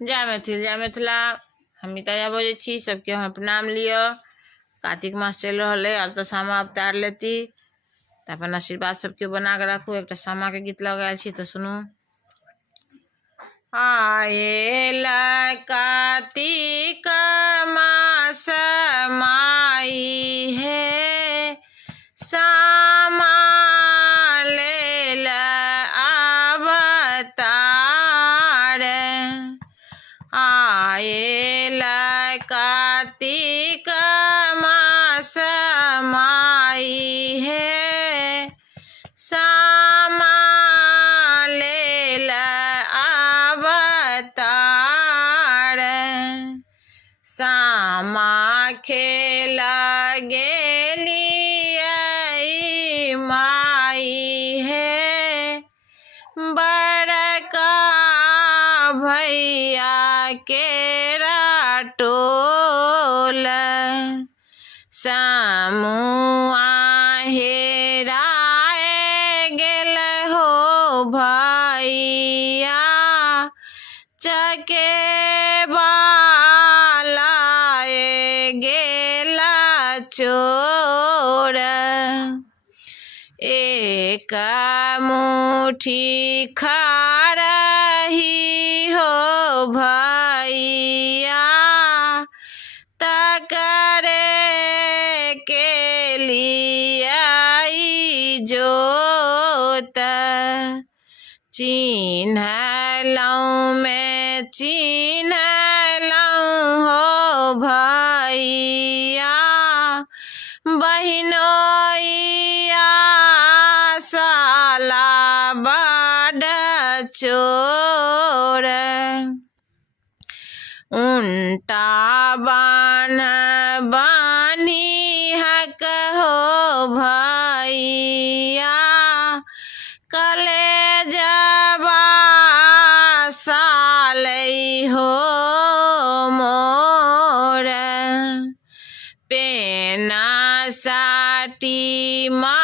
जय मैथिल जय मिथिला। हम मिताया बजे छी। सबके हम प्रणाम लियो। कार्तिक मास चल रहा है, अब तो सामा अवतार लेती तो अपन आशीर्वाद सबके बना के रखू। एक सामा के गीत लगायल छी तो सुनू। आएला कार्तिक मास माई है, सामा लेला अवतार। आएला कार्तिक मास माई है, सामा लेला अवतार। सामा खेला गेली माई है, बड़का भैया केरा टोल। सामुआ हेराए गेल हो भैया, चकेबालाए गेला चोर। एक मुट्ठी खारही हो भैया, तकरे के लिए जोत। चिन्हलौं में चिन्हलौं हो भैया, बहिनोइया साला बड़ चोर। उन्टा बान्ह बानी हक हो भैया, कलेजबा सालै हो मोर। पेना साटी मा